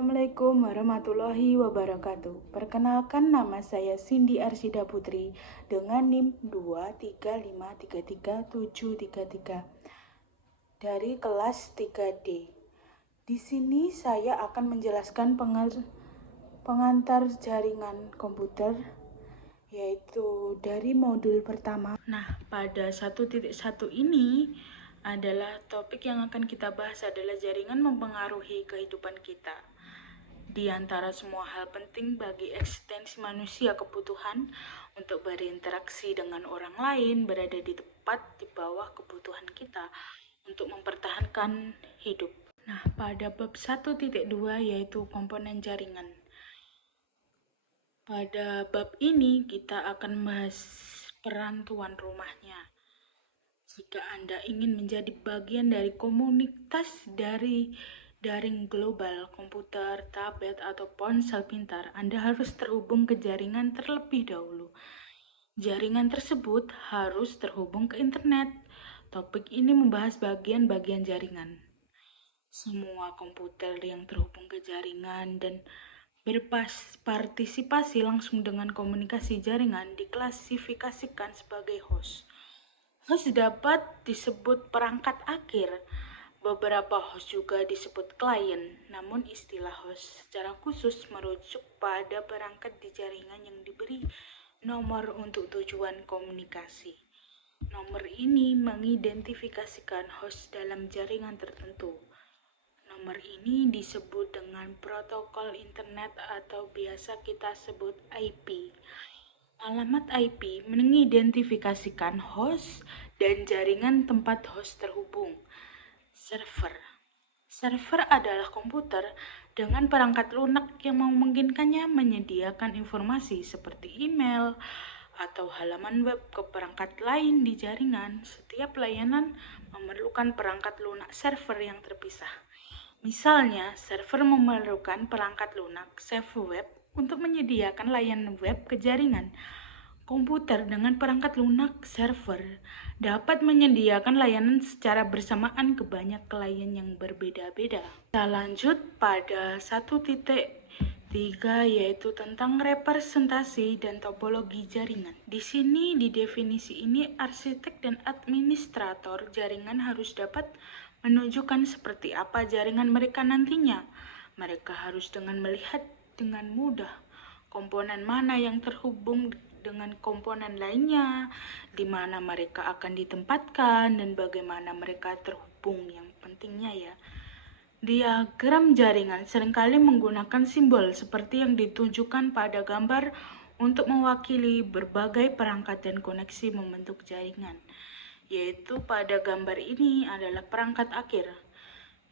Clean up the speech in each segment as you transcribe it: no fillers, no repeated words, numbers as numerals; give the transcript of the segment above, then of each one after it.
Assalamualaikum warahmatullahi wabarakatuh. Perkenalkan, nama saya Cindy Arsida Putri dengan NIM 235337333 dari kelas 3D. Di sini saya akan menjelaskan pengantar jaringan komputer, yaitu dari modul pertama. Nah, pada 1.1 ini adalah topik yang akan kita bahas adalah jaringan mempengaruhi kehidupan kita. Di antara semua hal penting bagi eksistensi manusia, kebutuhan untuk berinteraksi dengan orang lain berada di tepat di bawah kebutuhan kita untuk mempertahankan hidup. Nah, pada bab 1.2 yaitu komponen jaringan. Pada bab ini kita akan membahas peran tuan rumahnya. Jika Anda ingin menjadi bagian dari komunitas dari daring global, komputer, tablet, atau ponsel pintar, Anda harus terhubung ke jaringan terlebih dahulu. Jaringan tersebut harus terhubung ke internet. Topik ini membahas bagian-bagian jaringan. Semua komputer yang terhubung ke jaringan dan berpartisipasi langsung dengan komunikasi jaringan diklasifikasikan sebagai host. Host dapat disebut perangkat akhir. Beberapa host juga disebut klien, namun istilah host secara khusus merujuk pada perangkat di jaringan yang diberi nomor untuk tujuan komunikasi. Nomor ini mengidentifikasikan host dalam jaringan tertentu. Nomor ini disebut dengan protokol internet atau biasa kita sebut IP. Alamat IP mengidentifikasikan host dan jaringan tempat host terhubung. Server adalah komputer dengan perangkat lunak yang memungkinkannya menyediakan informasi seperti email atau halaman web ke perangkat lain di jaringan. Setiap layanan memerlukan perangkat lunak server yang terpisah. Misalnya, server memerlukan perangkat lunak server web untuk menyediakan layanan web ke jaringan. Komputer dengan perangkat lunak server dapat menyediakan layanan secara bersamaan ke banyak klien yang berbeda-beda. Kita lanjut pada 1.3 yaitu tentang representasi dan topologi jaringan. Di sini di definisi ini arsitek dan administrator jaringan harus dapat menunjukkan seperti apa jaringan mereka nantinya. Mereka harus melihat dengan mudah komponen mana yang terhubung dengan komponen lainnya, di mana mereka akan ditempatkan, dan bagaimana mereka terhubung. Yang pentingnya ya, diagram jaringan seringkali menggunakan simbol seperti yang ditunjukkan pada gambar untuk mewakili berbagai perangkat dan koneksi membentuk jaringan. Yaitu pada gambar ini adalah perangkat akhir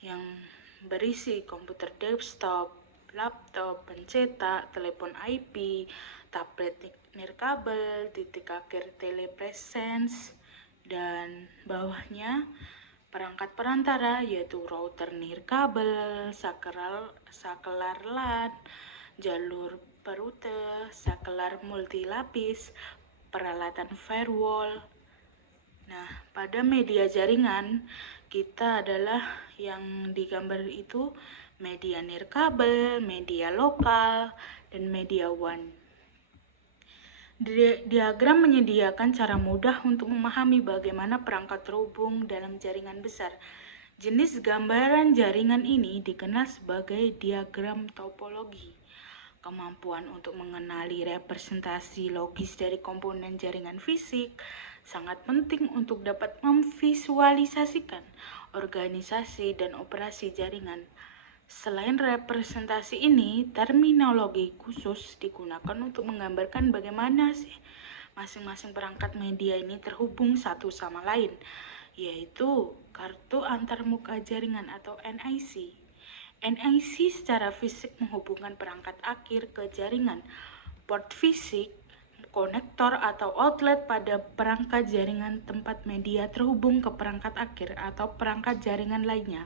yang berisi komputer desktop, laptop, pencetak, telepon IP, tablet nirkabel, titik akhir telepresence, dan bawahnya perangkat perantara yaitu router nirkabel, sakelar LAN, jalur perute, sakelar multilapis, peralatan firewall. Nah, pada media jaringan kita adalah yang digambar itu media nirkabel, media lokal, dan media WAN. Diagram menyediakan cara mudah untuk memahami bagaimana perangkat terhubung dalam jaringan besar. Jenis gambaran jaringan ini dikenal sebagai diagram topologi. Kemampuan untuk mengenali representasi logis dari komponen jaringan fisik sangat penting untuk dapat memvisualisasikan organisasi dan operasi jaringan. Selain representasi ini, terminologi khusus digunakan untuk menggambarkan bagaimana sih masing-masing perangkat media ini terhubung satu sama lain, yaitu kartu antarmuka jaringan atau NIC. NIC secara fisik menghubungkan perangkat akhir ke jaringan. Port fisik, konektor atau outlet pada perangkat jaringan tempat media terhubung ke perangkat akhir atau perangkat jaringan lainnya.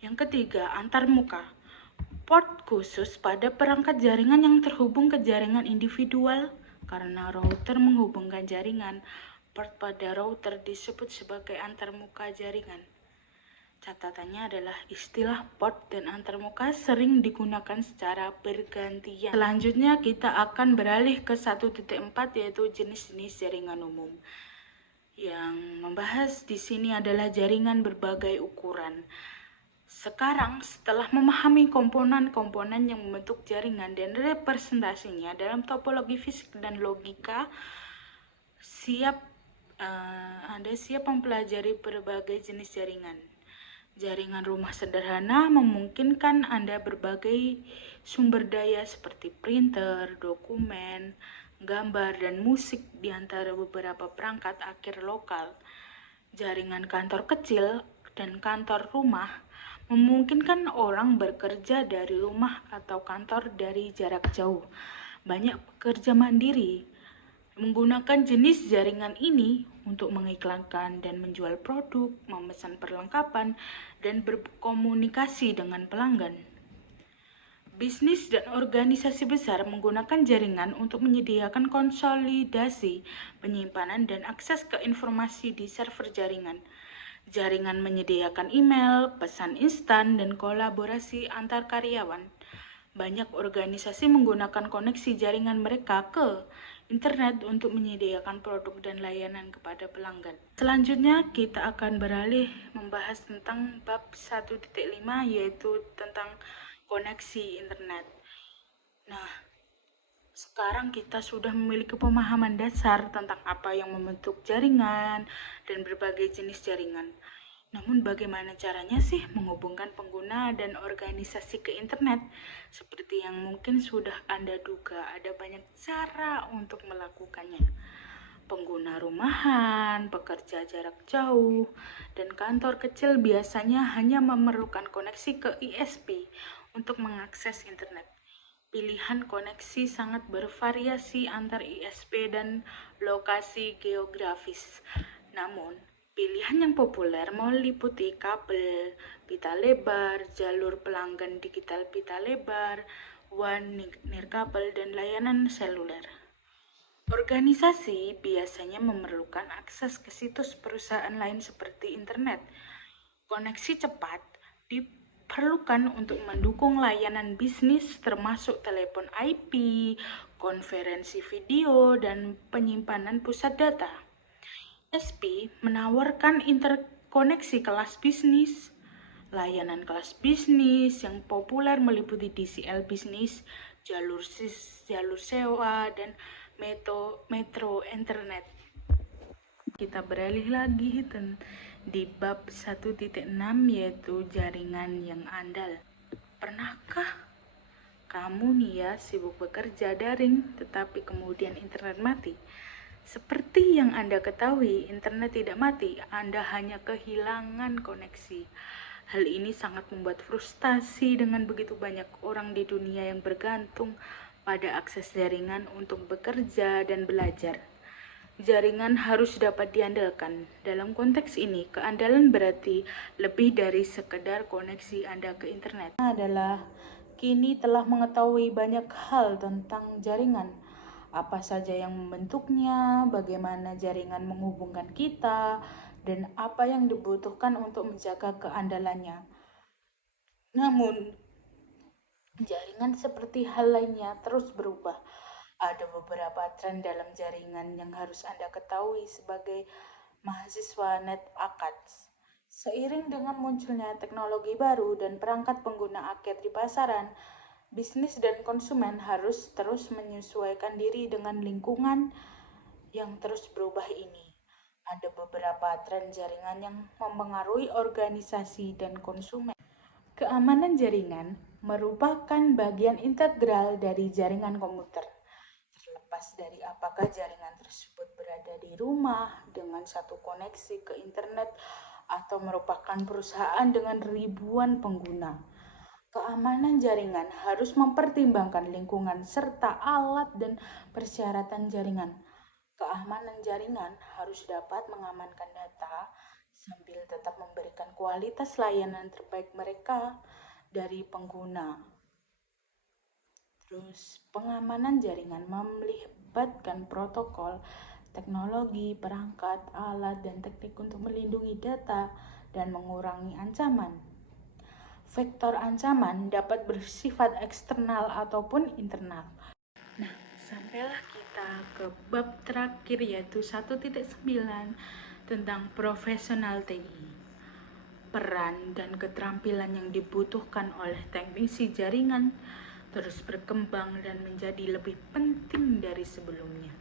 Yang ketiga, antarmuka. Port khusus pada perangkat jaringan yang terhubung ke jaringan individual. Karena router menghubungkan jaringan, port pada router disebut sebagai antarmuka jaringan. Catatannya adalah istilah port dan antarmuka sering digunakan secara bergantian. Selanjutnya kita akan beralih ke 1.4 yaitu jenis-jenis jaringan umum. Yang membahas di sini adalah jaringan berbagai ukuran. Sekarang setelah memahami komponen-komponen yang membentuk jaringan dan representasinya dalam topologi fisik dan logika, Anda siap mempelajari berbagai jenis jaringan. Jaringan rumah sederhana memungkinkan Anda berbagai sumber daya seperti printer, dokumen, gambar, dan musik di antara beberapa perangkat akhir lokal. Jaringan kantor kecil dan kantor rumah memungkinkan orang bekerja dari rumah atau kantor dari jarak jauh. Banyak pekerja mandiri menggunakan jenis jaringan ini untuk mengiklankan dan menjual produk, memesan perlengkapan, dan berkomunikasi dengan pelanggan. Bisnis dan organisasi besar menggunakan jaringan untuk menyediakan konsolidasi, penyimpanan, dan akses ke informasi di server jaringan. Jaringan menyediakan email, pesan instan, dan kolaborasi antar karyawan. Banyak organisasi menggunakan koneksi jaringan mereka ke internet untuk menyediakan produk dan layanan kepada pelanggan. Selanjutnya kita akan beralih membahas tentang bab 1.5 yaitu tentang koneksi internet. Nah, sekarang kita sudah memiliki pemahaman dasar tentang apa yang membentuk jaringan dan berbagai jenis jaringan. Namun bagaimana caranya sih menghubungkan pengguna dan organisasi ke internet? Seperti yang mungkin sudah Anda duga, ada banyak cara untuk melakukannya. Pengguna rumahan, pekerja jarak jauh, dan kantor kecil biasanya hanya memerlukan koneksi ke ISP untuk mengakses internet. Pilihan koneksi sangat bervariasi antar ISP dan lokasi geografis. Namun, pilihan yang populer meliputi kabel, pita lebar, jalur pelanggan digital pita lebar, WAN, nirkabel, dan layanan seluler. Organisasi biasanya memerlukan akses ke situs perusahaan lain seperti internet. Koneksi cepat diperlukan untuk mendukung layanan bisnis termasuk telepon IP, konferensi video, dan penyimpanan pusat data. SP menawarkan interkoneksi kelas bisnis. Layanan kelas bisnis yang populer meliputi DCL bisnis, jalur sewa, dan metro internet. Kita beralih lagi di bab 1.6 yaitu jaringan yang andal. Pernahkah kamu nih ya sibuk bekerja daring tetapi kemudian internet mati? Seperti yang Anda ketahui, internet tidak mati, Anda hanya kehilangan koneksi. Hal ini sangat membuat frustasi dengan begitu banyak orang di dunia yang bergantung pada akses jaringan untuk bekerja dan belajar. Jaringan harus dapat diandalkan. Dalam konteks ini, keandalan berarti lebih dari sekedar koneksi Anda ke internet. Adalah kini telah mengetahui banyak hal tentang jaringan. Apa saja yang membentuknya, bagaimana jaringan menghubungkan kita, dan apa yang dibutuhkan untuk menjaga keandalannya. Namun, jaringan seperti hal lainnya terus berubah. Ada beberapa tren dalam jaringan yang harus Anda ketahui sebagai mahasiswa NetAkats. Seiring dengan munculnya teknologi baru dan perangkat pengguna akhir di pasaran, bisnis dan konsumen harus terus menyesuaikan diri dengan lingkungan yang terus berubah ini. Ada beberapa tren jaringan yang mempengaruhi organisasi dan konsumen. Keamanan jaringan merupakan bagian integral dari jaringan komputer. Terlepas dari apakah jaringan tersebut berada di rumah dengan satu koneksi ke internet atau merupakan perusahaan dengan ribuan pengguna. Keamanan jaringan harus mempertimbangkan lingkungan serta alat dan persyaratan jaringan. Keamanan jaringan harus dapat mengamankan data sambil tetap memberikan kualitas layanan terbaik mereka dari pengguna. Terus, pengamanan jaringan melibatkan protokol, teknologi, perangkat, alat, dan teknik untuk melindungi data dan mengurangi ancaman. Vektor ancaman dapat bersifat eksternal ataupun internal. Nah, sampailah kita ke bab terakhir yaitu 1.9 tentang profesional TI. Peran dan keterampilan yang dibutuhkan oleh teknisi jaringan terus berkembang dan menjadi lebih penting dari sebelumnya.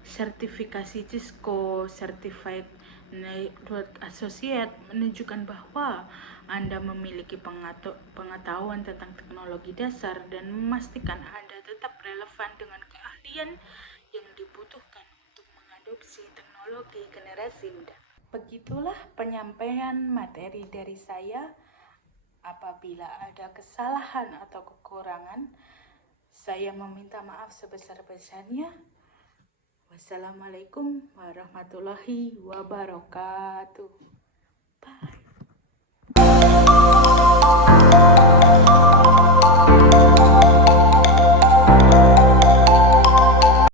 Sertifikasi Cisco Certified Network Associate menunjukkan bahwa Anda memiliki pengetahuan tentang teknologi dasar dan memastikan Anda tetap relevan dengan keahlian yang dibutuhkan untuk mengadopsi teknologi generasi muda. Begitulah penyampaian materi dari saya. Apabila ada kesalahan atau kekurangan, saya meminta maaf sebesar-besarnya. Wassalamualaikum warahmatullahi wabarakatuh. Bye.